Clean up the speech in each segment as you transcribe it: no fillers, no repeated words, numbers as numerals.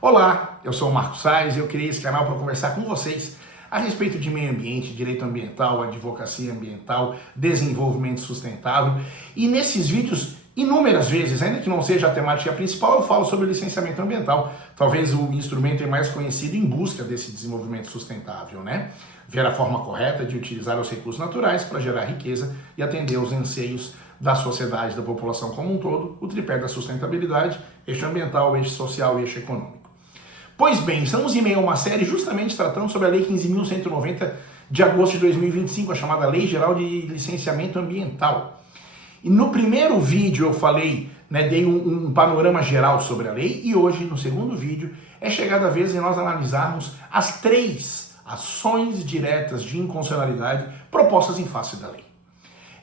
Olá, eu sou o Marcos Sais e eu criei esse canal para conversar com vocês a respeito de meio ambiente, direito ambiental, advocacia ambiental, desenvolvimento sustentável. E nesses vídeos, inúmeras vezes, ainda que não seja a temática principal, eu falo sobre licenciamento ambiental. Talvez o instrumento mais conhecido em busca desse desenvolvimento sustentável, né? Ver a forma correta de utilizar os recursos naturais para gerar riqueza e atender aos anseios da sociedade, da população como um todo, o tripé da sustentabilidade, eixo ambiental, eixo social e eixo econômico. Pois bem, estamos em meio a uma série justamente tratando sobre a Lei 15.190 de agosto de 2025, a chamada Lei Geral de Licenciamento Ambiental. E no primeiro vídeo eu falei, dei um panorama geral sobre a lei, e hoje, no segundo vídeo, é chegada a vez de nós analisarmos as 3 ações diretas de inconstitucionalidade propostas em face da lei.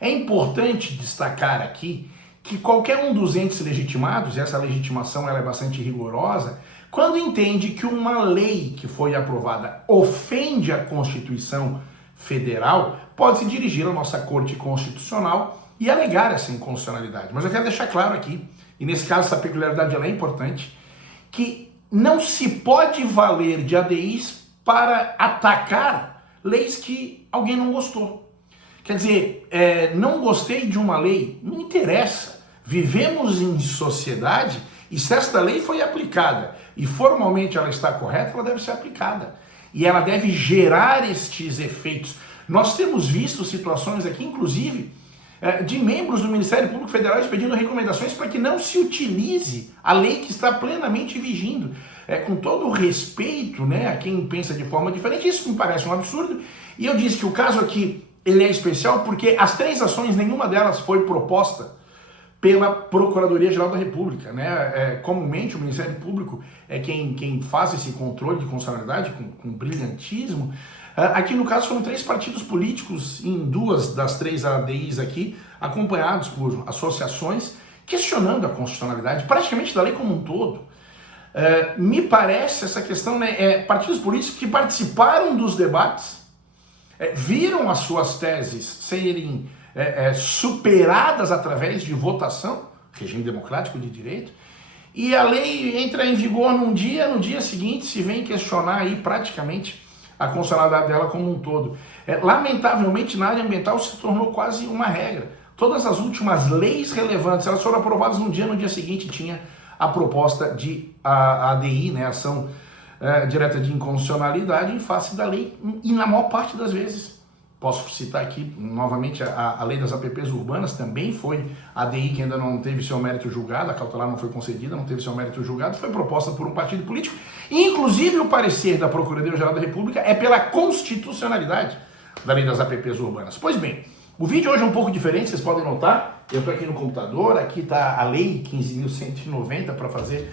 É importante destacar aqui que qualquer um dos entes legitimados, e essa legitimação ela é bastante rigorosa, quando entende que uma lei que foi aprovada ofende a Constituição Federal, pode se dirigir à nossa Corte Constitucional e alegar essa inconstitucionalidade. Mas eu quero deixar claro aqui, e nesse caso essa peculiaridade ela é importante, que não se pode valer de ADIs para atacar leis que alguém não gostou. Quer dizer, não gostei de uma lei, não interessa. Vivemos em sociedade e se esta lei foi aplicada e formalmente ela está correta, ela deve ser aplicada. E ela deve gerar estes efeitos. Nós temos visto situações aqui, inclusive, de membros do Ministério Público Federal pedindo recomendações para que não se utilize a lei que está plenamente vigindo. Com todo o respeito, a quem pensa de forma diferente, isso me parece um absurdo. E eu disse que o caso aqui ele é especial porque as 3 ações, nenhuma delas foi proposta pela Procuradoria-Geral da República. Comumente o Ministério Público é quem faz esse controle de constitucionalidade com brilhantismo. Aqui no caso foram 3 partidos políticos em 2 das 3 ADIs aqui, acompanhados por associações, questionando a constitucionalidade praticamente da lei como um todo. Me parece essa questão, partidos políticos que participaram dos debates, viram as suas teses serem superadas através de votação, regime democrático de direito, e a lei entra em vigor num dia, no dia seguinte se vem questionar aí praticamente a constitucionalidade dela como um todo. Lamentavelmente, na área ambiental se tornou quase uma regra. Todas as últimas leis relevantes, elas foram aprovadas no dia seguinte tinha a proposta de ADI, ação direta de inconstitucionalidade em face da lei, e na maior parte das vezes. Posso citar aqui novamente a lei das APPs urbanas, também foi ADI que ainda não teve seu mérito julgado, a cautelar não foi concedida, não teve seu mérito julgado, foi proposta por um partido político, e inclusive o parecer da Procuradoria-Geral da República é pela constitucionalidade da lei das APPs urbanas. Pois bem, o vídeo hoje é um pouco diferente, vocês podem notar, eu estou aqui no computador, aqui está a lei 15.190 para fazer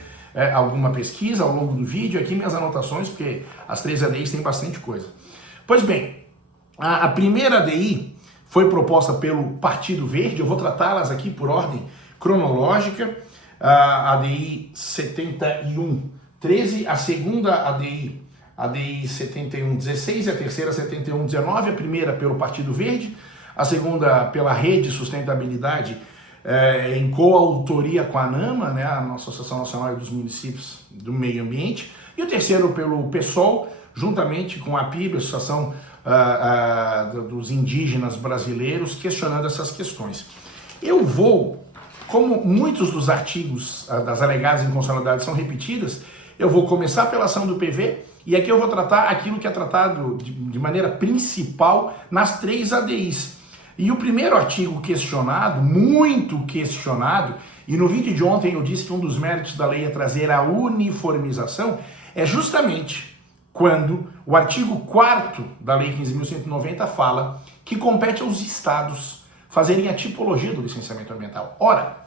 alguma pesquisa ao longo do vídeo, aqui minhas anotações, porque as 3 ADIs têm bastante coisa. Pois bem, a primeira ADI foi proposta pelo Partido Verde, eu vou tratá-las aqui por ordem cronológica, a ADI 7113, a segunda ADI 7116 e a terceira 7119, a primeira pelo Partido Verde, a segunda pela Rede Sustentabilidade, em coautoria com a ANAMA, a nossa Associação Nacional dos Municípios do Meio Ambiente, e o terceiro pelo PSOL, juntamente com a PIB, a Associação dos Indígenas Brasileiros, questionando essas questões. Eu vou, como muitos dos artigos das alegadas inconstitucionalidade são repetidas, eu vou começar pela ação do PV, e aqui eu vou tratar aquilo que é tratado de maneira principal nas 3 ADIs. E o primeiro artigo questionado, muito questionado, e no vídeo de ontem eu disse que um dos méritos da lei é trazer a uniformização, é justamente quando o artigo 4º da Lei 15.190 fala que compete aos estados fazerem a tipologia do licenciamento ambiental. Ora,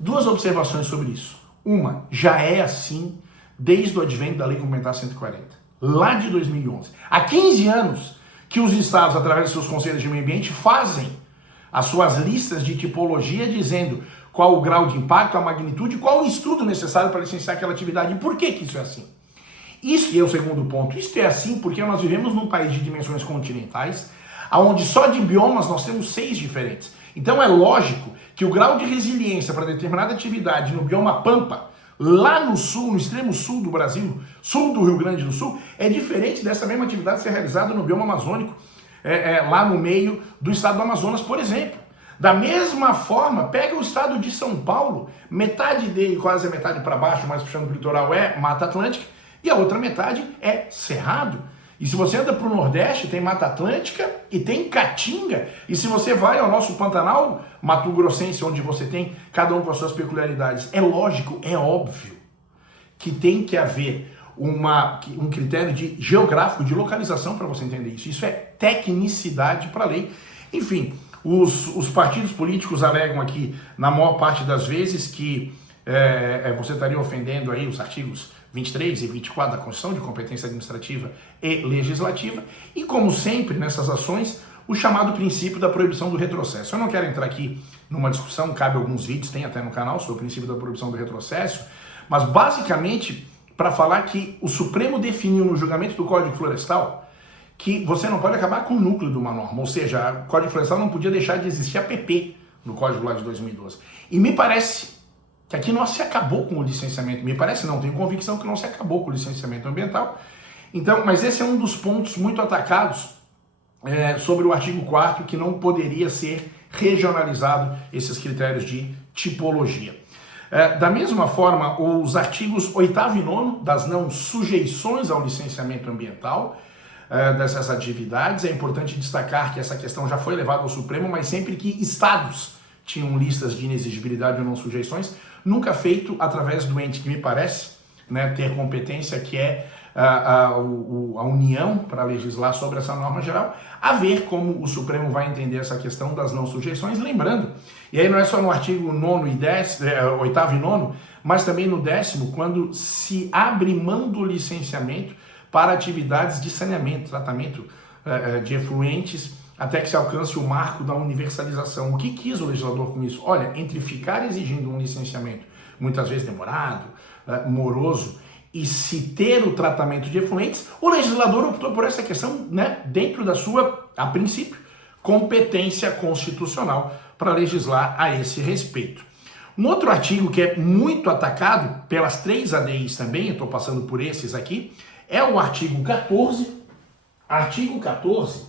2 observações sobre isso. Uma, já é assim desde o advento da Lei Complementar 140, lá de 2011. Há 15 anos que os estados, através de seus conselhos de meio ambiente, fazem as suas listas de tipologia dizendo qual o grau de impacto, a magnitude, qual o estudo necessário para licenciar aquela atividade. E por que isso é assim? Isso é o segundo ponto. Isso é assim porque nós vivemos num país de dimensões continentais, onde só de biomas nós temos 6 diferentes. Então é lógico que o grau de resiliência para determinada atividade no bioma Pampa lá no sul, no extremo sul do Brasil, sul do Rio Grande do Sul, é diferente dessa mesma atividade ser realizada no bioma amazônico, lá no meio do estado do Amazonas, por exemplo. Da mesma forma, pega o estado de São Paulo, metade dele, quase a metade para baixo, mais puxando para o litoral, é Mata Atlântica, e a outra metade é Cerrado. E se você anda para o Nordeste, tem Mata Atlântica e tem Caatinga. E se você vai ao nosso Pantanal Mato Grossense, onde você tem cada um com as suas peculiaridades, é lógico, é óbvio que tem que haver um critério geográfico, de localização para você entender isso. Isso é tecnicidade para a lei. Enfim, os partidos políticos alegam aqui, na maior parte das vezes, que você estaria ofendendo aí os artigos 23 e 24 da Constituição de competência administrativa e legislativa, e como sempre nessas ações, o chamado princípio da proibição do retrocesso. Eu não quero entrar aqui numa discussão, cabe alguns vídeos, tem até no canal, sobre o princípio da proibição do retrocesso, mas basicamente para falar que o Supremo definiu no julgamento do Código Florestal que você não pode acabar com o núcleo de uma norma, ou seja, o Código Florestal não podia deixar de existir a PP no Código lá de 2012. E me parece que aqui não se acabou com o licenciamento, me parece não, tenho convicção que não se acabou com o licenciamento ambiental. Então, mas esse é um dos pontos muito atacados sobre o artigo 4º, que não poderia ser regionalizado esses critérios de tipologia. Da mesma forma, os artigos 8º e 9º das não sujeições ao licenciamento ambiental dessas atividades, é importante destacar que essa questão já foi levada ao Supremo, mas sempre que estados tinham listas de inexigibilidade ou não sujeições, nunca feito através do ente que me parece ter competência, que é a União, para legislar sobre essa norma geral, a ver como o Supremo vai entender essa questão das não sujeições, lembrando, e aí não é só no artigo 9º e 10º, 8º e 9º, mas também no 10º, quando se abre mão do licenciamento para atividades de saneamento, tratamento de efluentes, até que se alcance o marco da universalização. O que quis o legislador com isso? Olha, entre ficar exigindo um licenciamento, muitas vezes demorado, moroso, e se ter o tratamento de efluentes, o legislador optou por essa questão, dentro da sua, a princípio, competência constitucional para legislar a esse respeito. Um outro artigo que é muito atacado pelas 3 ADIs também, eu estou passando por esses aqui, é o artigo 14. Artigo 14,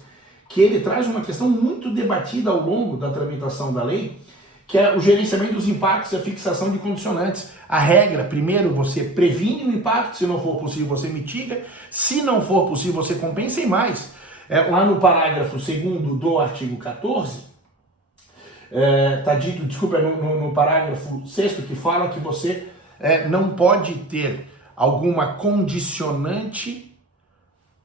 que ele traz uma questão muito debatida ao longo da tramitação da lei, que é o gerenciamento dos impactos e a fixação de condicionantes. A regra, primeiro, você previne o impacto, se não for possível, você mitiga, se não for possível, você compensa, e mais. Lá no parágrafo 2º do artigo 14, está dito, no parágrafo 6º, que fala que você não pode ter alguma condicionante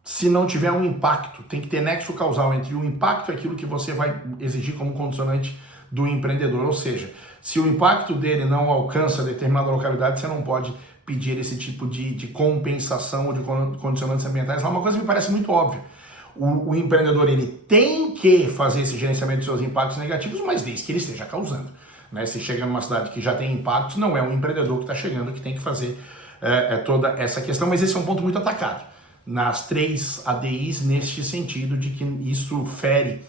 se não tiver um impacto. Tem que ter nexo causal entre o impacto e aquilo que você vai exigir como condicionante do empreendedor. Ou seja, se o impacto dele não alcança determinada localidade, você não pode pedir esse tipo de compensação ou de condicionantes ambientais. É uma coisa que me parece muito óbvia. O empreendedor, ele tem que fazer esse gerenciamento dos seus impactos negativos, mas desde que ele esteja causando. Se chega numa cidade que já tem impactos, não é um empreendedor que está chegando que tem que fazer toda essa questão, mas esse é um ponto muito atacado nas 3 ADIs, neste sentido de que isso fere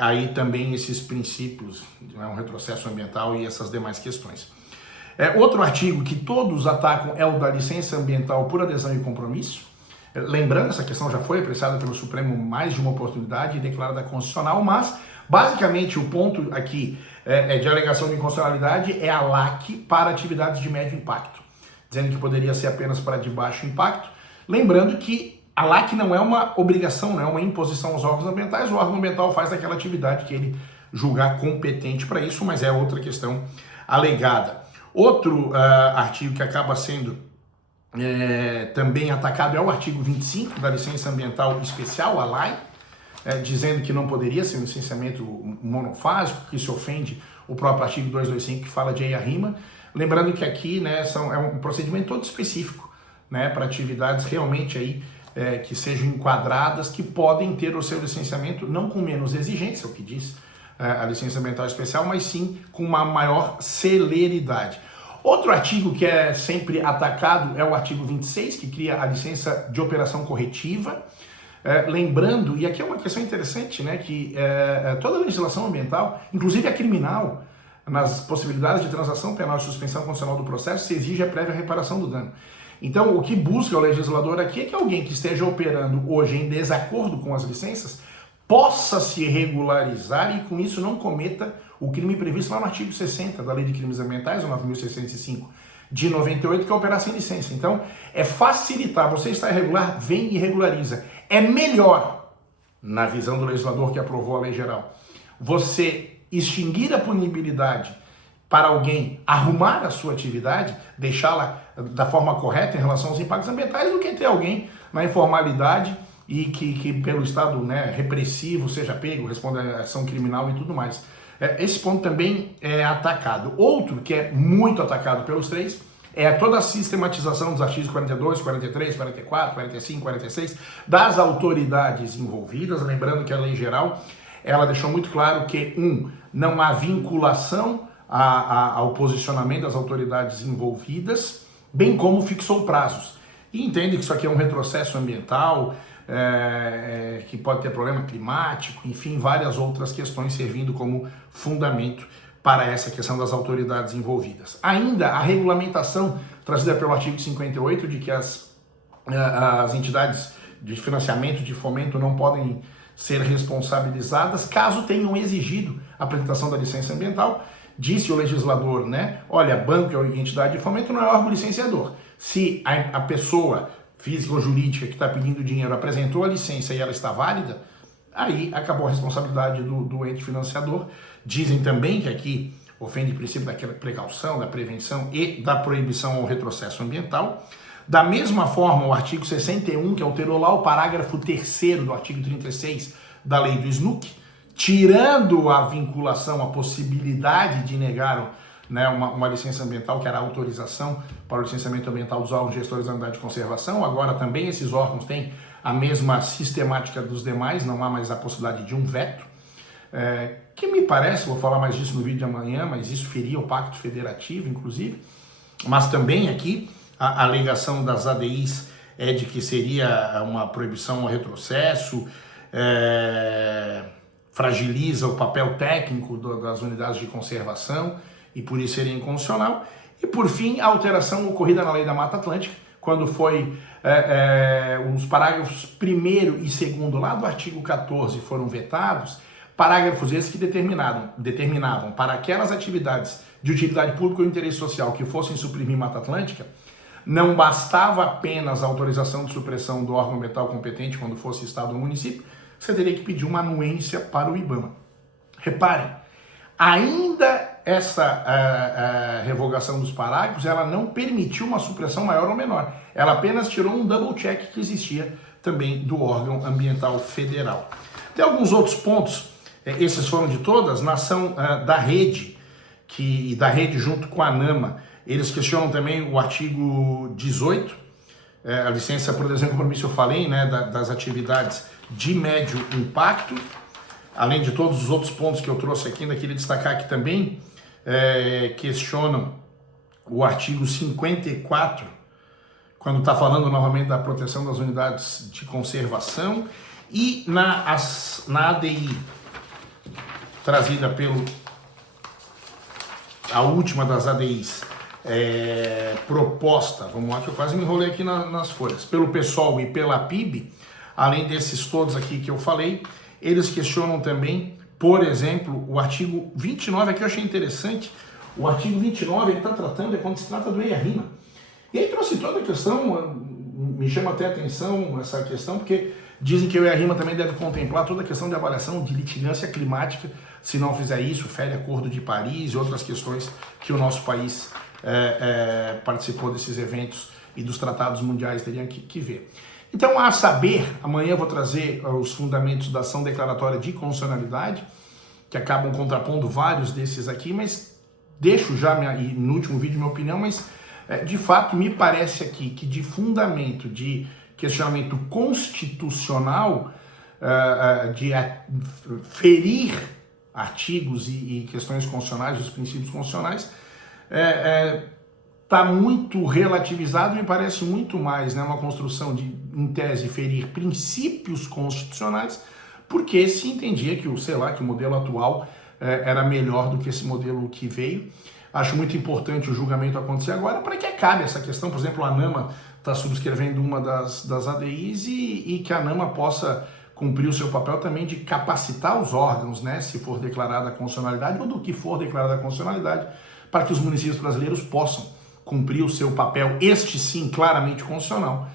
aí também esses princípios, um retrocesso ambiental e essas demais questões. Outro artigo que todos atacam é o da licença ambiental por adesão e compromisso. Lembrando, essa questão já foi apreciada pelo Supremo mais de uma oportunidade e declarada constitucional, mas basicamente o ponto aqui de alegação de inconstitucionalidade é a LAC para atividades de médio impacto, dizendo que poderia ser apenas para de baixo impacto. Lembrando que a LAC não é uma obrigação, não é uma imposição aos órgãos ambientais, o órgão ambiental faz aquela atividade que ele julgar competente para isso, mas é outra questão alegada. Outro artigo que acaba sendo também atacado é o artigo 25 da licença ambiental especial, a LAI, dizendo que não poderia ser um licenciamento monofásico, que se ofende o próprio artigo 225 que fala de EIA-RIMA. Lembrando que aqui é um procedimento todo específico para atividades realmente aí, que sejam enquadradas, que podem ter o seu licenciamento não com menos exigência, é o que diz a licença ambiental especial, mas sim com uma maior celeridade. Outro artigo que é sempre atacado é o artigo 26, que cria a licença de operação corretiva. Lembrando, e aqui é uma questão interessante, que toda a legislação ambiental, inclusive a criminal, nas possibilidades de transação penal e suspensão condicional do processo, se exige a prévia reparação do dano. Então, o que busca o legislador aqui é que alguém que esteja operando hoje em desacordo com as licenças possa se regularizar e com isso não cometa o crime previsto lá no artigo 60 da Lei de Crimes Ambientais, o 9.605 de 98, que é operar sem licença. Então, é facilitar. Você está irregular, vem e regulariza. É melhor, na visão do legislador que aprovou a lei geral, você extinguir a punibilidade para alguém arrumar a sua atividade, deixá-la da forma correta em relação aos impactos ambientais, do que ter alguém na informalidade e que pelo Estado, né, repressivo seja pego, responda a ação criminal e tudo mais. Esse ponto também é atacado. Outro que é muito atacado pelos três é toda a sistematização dos artigos 42, 43, 44, 45, 46 das autoridades envolvidas. Lembrando que a lei geral, ela deixou muito claro que, não há vinculação ao posicionamento das autoridades envolvidas, bem como fixou prazos. E entende que isso aqui é um retrocesso ambiental, que pode ter problema climático, enfim, várias outras questões servindo como fundamento para essa questão das autoridades envolvidas. Ainda a regulamentação trazida pelo artigo 58 de que as entidades de financiamento, de fomento não podem ser responsabilizadas caso tenham exigido a apresentação da licença ambiental. Disse o legislador, né? Olha, banco e entidade de fomento não é órgão licenciador. Se a pessoa física ou jurídica que está pedindo dinheiro apresentou a licença e ela está válida, aí acabou a responsabilidade do ente financiador. Dizem também que aqui ofende o princípio da precaução, da prevenção e da proibição ao retrocesso ambiental. Da mesma forma, o artigo 61, que alterou lá o parágrafo 3º do artigo 36 da lei do SNUC, tirando a vinculação, a possibilidade de negar, né, uma licença ambiental, que era a autorização para o licenciamento ambiental dos órgãos gestores da unidade de conservação. Agora também esses órgãos têm a mesma sistemática dos demais, não há mais a possibilidade de um veto, que me parece, vou falar mais disso no vídeo de amanhã, mas isso feria o Pacto Federativo, inclusive. Mas também aqui a alegação das ADIs é de que seria uma proibição ao retrocesso, fragiliza o papel técnico das unidades de conservação e por isso seria inconstitucional. E por fim, a alteração ocorrida na Lei da Mata Atlântica, quando foi os parágrafos 1º e 2º lá do artigo 14 foram vetados, parágrafos esses que determinavam para aquelas atividades de utilidade pública ou interesse social que fossem suprimir Mata Atlântica, não bastava apenas a autorização de supressão do órgão ambiental competente quando fosse Estado ou município, você teria que pedir uma anuência para o IBAMA. Reparem, ainda essa revogação dos parágrafos, ela não permitiu uma supressão maior ou menor. Ela apenas tirou um double check que existia também do órgão ambiental federal. Tem alguns outros pontos, esses foram de todas, na ação da rede, da rede junto com a ANAMA. Eles questionam também o artigo 18, a licença por adesão e compromisso, eu falei, né, das atividades de médio impacto. Além de todos os outros pontos que eu trouxe aqui, ainda queria destacar que também questionam o artigo 54, quando está falando novamente da proteção das unidades de conservação, e na ADI, trazida a última das ADIs, proposta, vamos lá que eu quase me enrolei aqui nas folhas, pelo PSOL e pela PIB, além desses todos aqui que eu falei, eles questionam também, por exemplo, o artigo 29, aqui eu achei interessante, o artigo 29 ele está tratando, quando se trata do EIA-RIMA. E aí trouxe toda a questão, me chama até a atenção essa questão, porque dizem que o EIA-RIMA também deve contemplar toda a questão de avaliação de litigância climática, se não fizer isso, fere Acordo de Paris e outras questões que o nosso país participou desses eventos e dos tratados mundiais teriam que ver. Então, a saber, amanhã eu vou trazer os fundamentos da ação declaratória de constitucionalidade, que acabam contrapondo vários desses aqui, mas deixo já no último vídeo minha opinião, mas de fato me parece aqui que de fundamento de questionamento constitucional, de ferir artigos e questões constitucionais, os princípios constitucionais, está muito relativizado, me parece muito mais, né, uma construção de, em tese, ferir princípios constitucionais, porque se entendia que o modelo atual era melhor do que esse modelo que veio. Acho muito importante o julgamento acontecer agora para que acabe essa questão. Por exemplo, a ANAMA está subscrevendo uma das ADIs e que a ANAMA possa cumprir o seu papel também de capacitar os órgãos, né, se for declarada a constitucionalidade ou do que for declarada a constitucionalidade, para que os municípios brasileiros possam cumprir o seu papel, este sim claramente constitucional,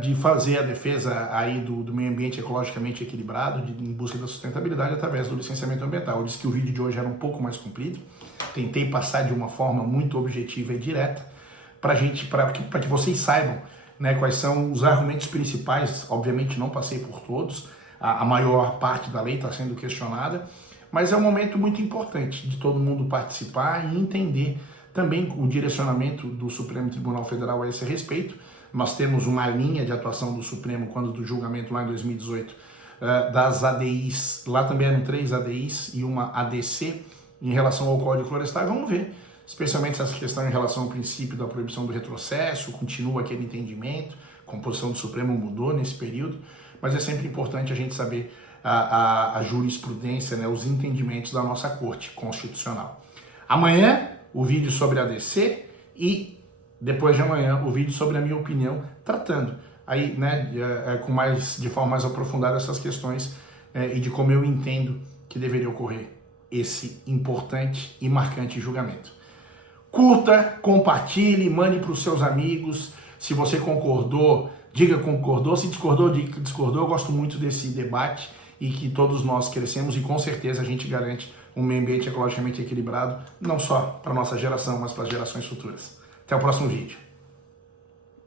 de fazer a defesa aí do meio ambiente ecologicamente equilibrado, em busca da sustentabilidade através do licenciamento ambiental. Eu disse que o vídeo de hoje era um pouco mais comprido, tentei passar de uma forma muito objetiva e direta para que vocês saibam, né, quais são os argumentos principais. Obviamente não passei por todos, a maior parte da lei está sendo questionada, mas é um momento muito importante de todo mundo participar e entender também o direcionamento do Supremo Tribunal Federal a esse respeito. Nós temos uma linha de atuação do Supremo quando do julgamento lá em 2018 das ADIs, lá também eram 3 ADIs e uma ADC em relação ao Código Florestal. Vamos ver, especialmente essa questão em relação ao princípio da proibição do retrocesso, continua aquele entendimento, a composição do Supremo mudou nesse período, mas é sempre importante a gente saber a jurisprudência, né, os entendimentos da nossa Corte Constitucional. Amanhã, o vídeo sobre a ADC e depois de amanhã, o vídeo sobre a minha opinião, tratando aí, né, de forma mais aprofundada essas questões e de como eu entendo que deveria ocorrer esse importante e marcante julgamento. Curta, compartilhe, mande para os seus amigos. Se você concordou, diga que concordou. Se discordou, diga que discordou. Eu gosto muito desse debate e que todos nós crescemos e com certeza a gente garante um meio ambiente ecologicamente equilibrado, não só para a nossa geração, mas para as gerações futuras. Até o próximo vídeo.